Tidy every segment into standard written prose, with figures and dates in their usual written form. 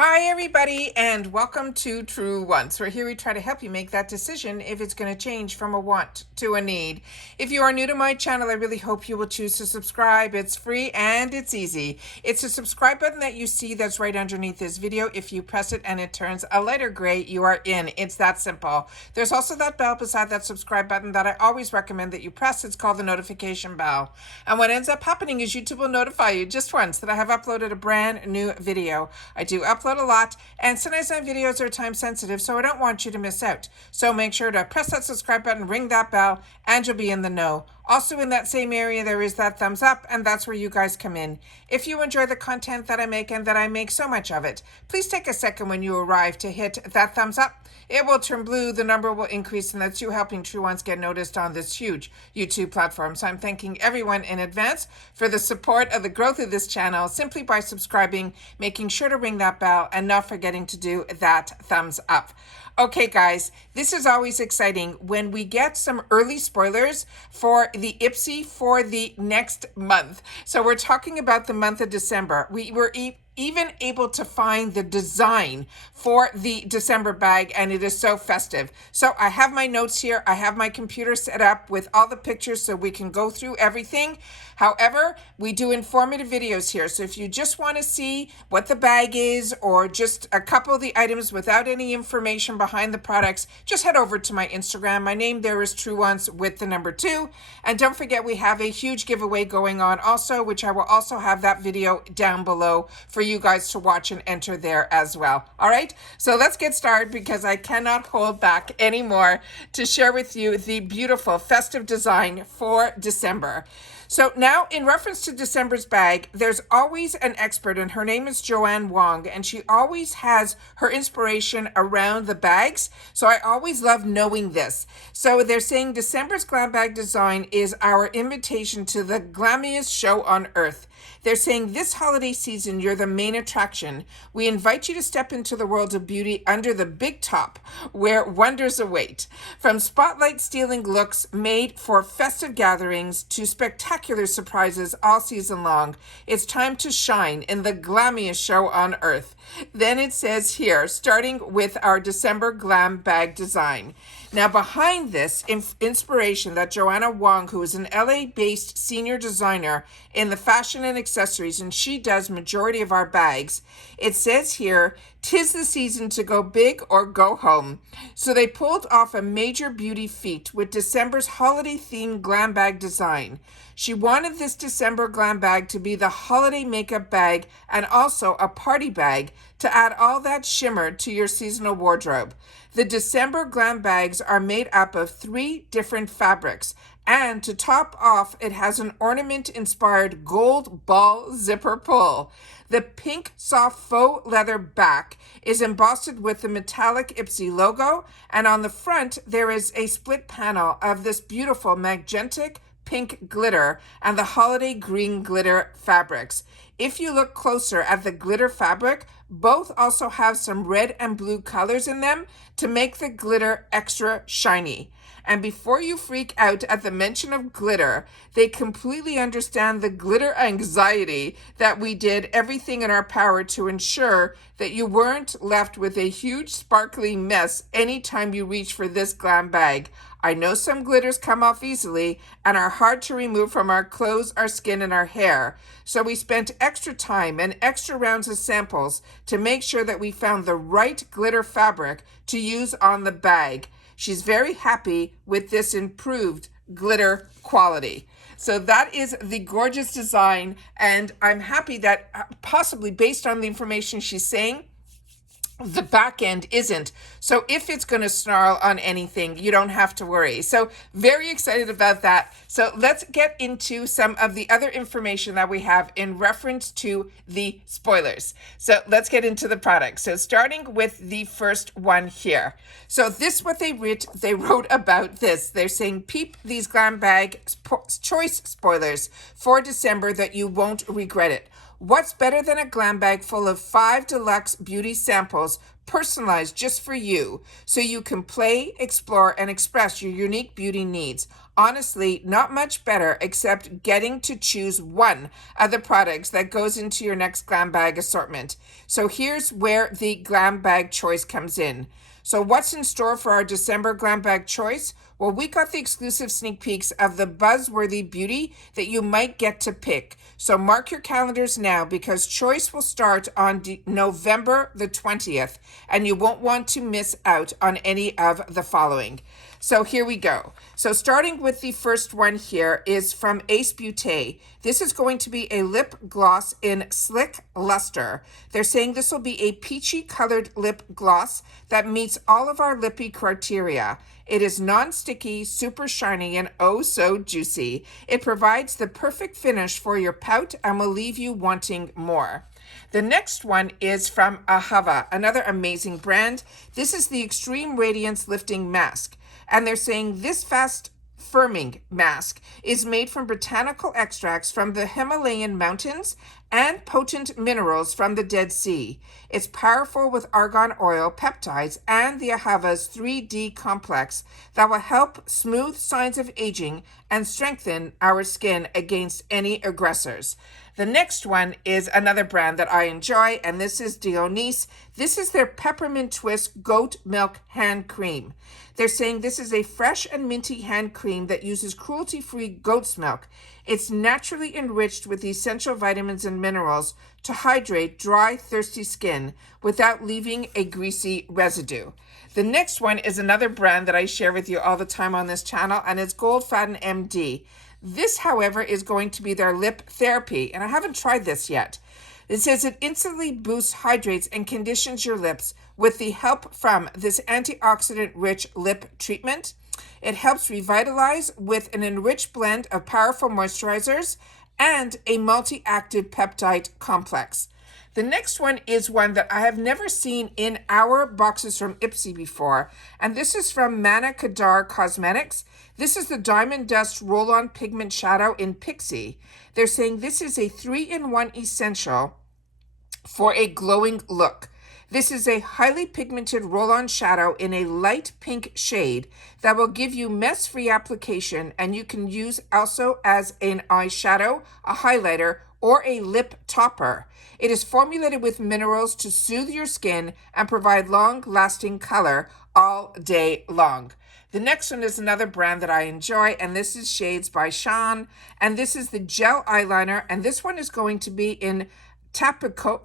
Hi everybody and welcome to True Wants. We're here we try to help you make that decision if it's going to change from a want to a need. If you are new to my channel, I really hope you will choose to subscribe. It's free and it's easy. It's a subscribe button that you see that's right underneath this video. If you press it and it turns a lighter gray, you are in. It's that simple. There's also that bell beside that subscribe button that I always recommend that you press. It's called the notification bell. And what ends up happening is YouTube will notify you just once that I have uploaded a brand new video. I do upload a lot, and sometimes my videos are time sensitive, so I don't want you to miss out. So make sure to press that subscribe button, ring that bell, and you'll be in the know. Also in that same area, there is that thumbs up, and that's where you guys come in. If you enjoy the content that I make and that I make so much of it, please take a second when you arrive to hit that thumbs up. It will turn blue, the number will increase, and that's you helping True Ones get noticed on this huge YouTube platform. So I'm thanking everyone in advance for the support of the growth of this channel simply by subscribing, making sure to ring that bell, and not forgetting to do that thumbs up. Okay, guys, this is always exciting when we get some early spoilers for the IPSY for the next month. So we're talking about the month of December. We were even able to find the design for the December bag, and it is so festive. So I have my notes here. I have my computer set up with all the pictures so we can go through everything. However, we do informative videos here. So if you just want to see what the bag is or just a couple of the items without any information behind the products, just head over to my Instagram. My name there is True Ones with the number 2. And don't forget, we have a huge giveaway going on also, which I will also have that video down below for you guys to watch and enter there as well. All right, so let's get started because I cannot hold back anymore to share with you the beautiful festive design for December. So now in reference to December's bag, there's always an expert, and her name is Joanne Wong, and she always has her inspiration around the bags. So I always love knowing this. So they're saying December's GlamBag Design is our invitation to the glammiest show on earth. They're saying this holiday season, you're the main attraction. We invite you to step into the world of beauty under the big top, where wonders await. From spotlight stealing looks made for festive gatherings to spectacular surprises all season long, it's time to shine in the glammiest show on earth. Then it says here, starting with our December Glam Bag Design. Now behind this inspiration that Joanna Wong, who is an LA-based senior designer in the fashion and accessories, and she does majority of our bags, it says here, 'tis the season to go big or go home. So they pulled off a major beauty feat with December's holiday-themed glam bag design. She wanted this December glam bag to be the holiday makeup bag and also a party bag to add all that shimmer to your seasonal wardrobe. The December glam bags are made up of 3 different fabrics, and to top off, it has an ornament-inspired gold ball zipper pull. The pink soft faux leather back is embossed with the metallic IPSY logo, and on the front, there is a split panel of this beautiful magenta pink glitter and the holiday green glitter fabrics. If you look closer at the glitter fabric, both also have some red and blue colors in them to make the glitter extra shiny. And before you freak out at the mention of glitter, they completely understand the glitter anxiety that we did everything in our power to ensure that you weren't left with a huge sparkly mess anytime you reach for this glam bag. I know some glitters come off easily and are hard to remove from our clothes, our skin, and our hair. So we spent extra time and extra rounds of samples to make sure that we found the right glitter fabric to use on the bag. She's very happy with this improved glitter quality. So that is the gorgeous design, and I'm happy that possibly based on the information she's saying, the back end isn't. So if it's going to snarl on anything, you don't have to worry. So very excited about that. So let's get into some of the other information that we have in reference to the spoilers. So let's get into the product. So starting with the first one here. So this what they wrote about this. They're saying, peep these glam bag choice spoilers for December that you won't regret it. What's better than a glam bag full of 5 deluxe beauty samples personalized just for you so you can play, explore, and express your unique beauty needs? Honestly, not much better except getting to choose one of the products that goes into your next glam bag assortment. So here's where the glam bag choice comes in. So what's in store for our December glam bag choice? Well, we got the exclusive sneak peeks of the buzzworthy beauty that you might get to pick. So mark your calendars now because choice will start on November the 20th, and you won't want to miss out on any of the following. So here we go. So starting with the first one here is from Ace Beauty. This is going to be a lip gloss in Slick Luster. They're saying this will be a peachy colored lip gloss that meets all of our lippy criteria. It is non-sticky, super shiny, and oh so juicy. It provides the perfect finish for your pout and will leave you wanting more. The next one is from Ahava, another amazing brand. This is the Extreme Radiance Lifting Mask. And they're saying this fast firming mask is made from botanical extracts from the Himalayan mountains and potent minerals from the Dead Sea. It's powerful with argan oil, peptides, and the Ahava's 3D complex that will help smooth signs of aging and strengthen our skin against any aggressors. The next one is another brand that I enjoy, and this is Dionise. This is their Peppermint Twist Goat Milk Hand Cream. They're saying this is a fresh and minty hand cream that uses cruelty-free goat's milk. It's naturally enriched with essential vitamins and minerals to hydrate dry, thirsty skin without leaving a greasy residue. The next one is another brand that I share with you all the time on this channel, and it's Goldfine MD. This, however, is going to be their lip therapy, and I haven't tried this yet. It says it instantly boosts, hydrates, and conditions your lips with the help from this antioxidant-rich lip treatment. It helps revitalize with an enriched blend of powerful moisturizers and a multi-active peptide complex. The next one is one that I have never seen in our boxes from IPSY before, and this is from Kadar Cosmetics. This is the Diamond Dust Roll-On Pigment Shadow in Pixie. They're saying this is a 3-in-1 essential for a glowing look. This is a highly pigmented roll-on shadow in a light pink shade that will give you mess-free application, and you can use also as an eyeshadow, a highlighter, or a lip topper. It is formulated with minerals to soothe your skin and provide long-lasting color all day long. The next one is another brand that I enjoy, and this is Shades by Shan, and this is the gel eyeliner, and this one is going to be in Tapacoca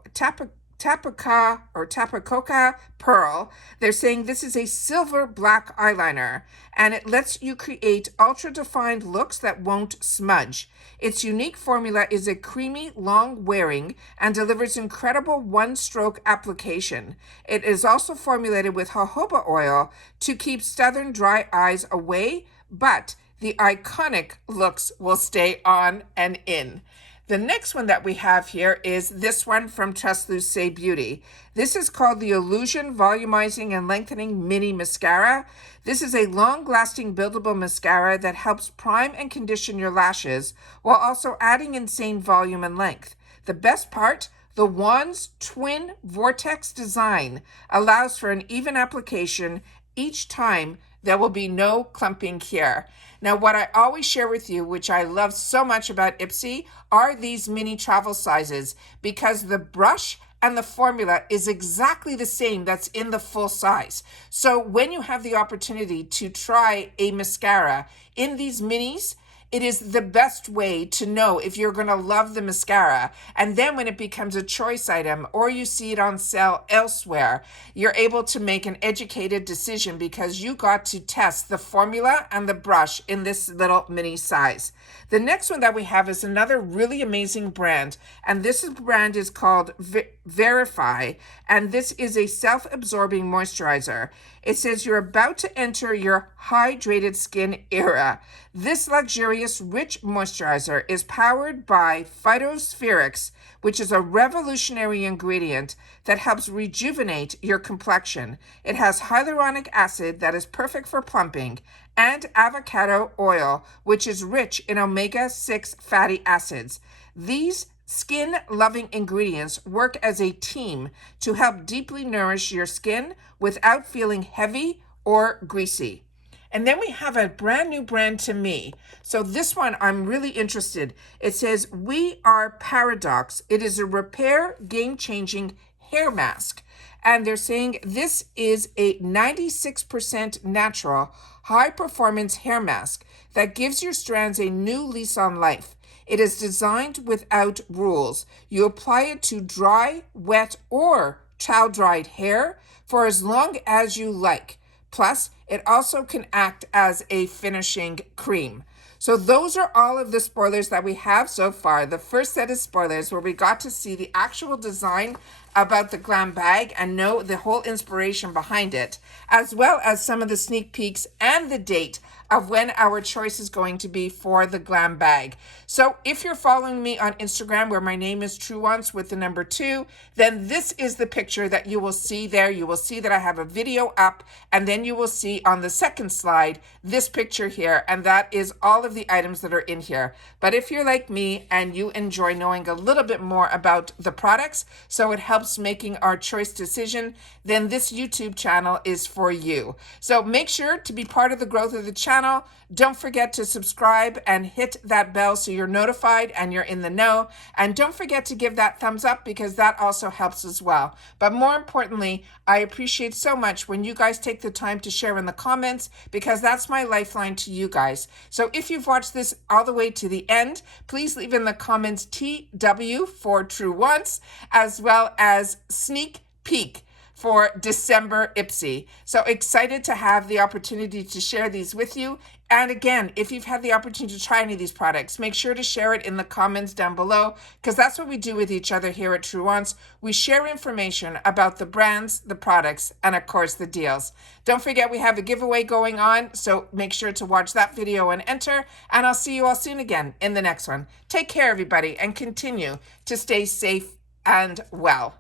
Pearl. They're saying this is a silver black eyeliner, and it lets you create ultra-defined looks that won't smudge. Its unique formula is a creamy, long-wearing, and delivers incredible one-stroke application. It is also formulated with jojoba oil to keep stubborn dry eyes away, but the iconic looks will stay on and in. The next one that we have here is this one from Tresl Beauty. This is called the Illusion Volumizing and Lengthening Mini Mascara. This is a long-lasting buildable mascara that helps prime and condition your lashes while also adding insane volume and length. The best part, the wand's twin vortex design allows for an even application each time. There will be no clumping here. Now, what I always share with you, which I love so much about IPSY, are these mini travel sizes, because the brush and the formula is exactly the same that's in the full size. So when you have the opportunity to try a mascara in these minis, it is the best way to know if you're going to love the mascara. And then when it becomes a choice item or you see it on sale elsewhere, you're able to make an educated decision because you got to test the formula and the brush in this little mini size. The next one that we have is another really amazing brand, and this brand is called Verve, and this is a self-absorbing moisturizer. It says you're about to enter your hydrated skin era. This luxurious, rich moisturizer is powered by phytospherics, which is a revolutionary ingredient that helps rejuvenate your complexion. It has hyaluronic acid that is perfect for plumping, and avocado oil, which is rich in omega-6 fatty acids. These skin-loving ingredients work as a team to help deeply nourish your skin without feeling heavy or greasy. And then we have a brand new brand to me. So this one, I'm really interested. It says, We Are Paradox. It is a repair, game-changing hair mask. And they're saying this is a 96% natural, high-performance hair mask that gives your strands a new lease on life. It is designed without rules. You apply it to dry, wet, or towel-dried hair for as long as you like. Plus, it also can act as a finishing cream. So those are all of the spoilers that we have so far. The first set of spoilers where we got to see the actual design about the GlamBag and know the whole inspiration behind it, as well as some of the sneak peeks and the date of when our choice is going to be for the GlamBag. So if you're following me on Instagram, where my name is TrueOnce with the number 2, then this is the picture that you will see there. You will see that I have a video up, and then you will see on the second slide this picture here, and that is all of the items that are in here. But if you're like me and you enjoy knowing a little bit more about the products, so it helps making our choice decision, then this YouTube channel is for you. So make sure to be part of the growth of the channel. Don't forget to subscribe and hit that bell so you're notified and you're in the know. And don't forget to give that thumbs up, because that also helps as well. But more importantly, I appreciate so much when you guys take the time to share in the comments, because that's my lifeline to you guys. So if you've watched this all the way to the end, please leave in the comments TW for TrueOnce, as well as Sneak Peek for December IPSY. So excited to have the opportunity to share these with you. And again, if you've had the opportunity to try any of these products, make sure to share it in the comments down below, because that's what we do with each other here at TrueOnce. We share information about the brands, the products, and of course the deals. Don't forget we have a giveaway going on, so make sure to watch that video and enter, and I'll see you all soon again in the next one. Take care, everybody, and continue to stay safe and well.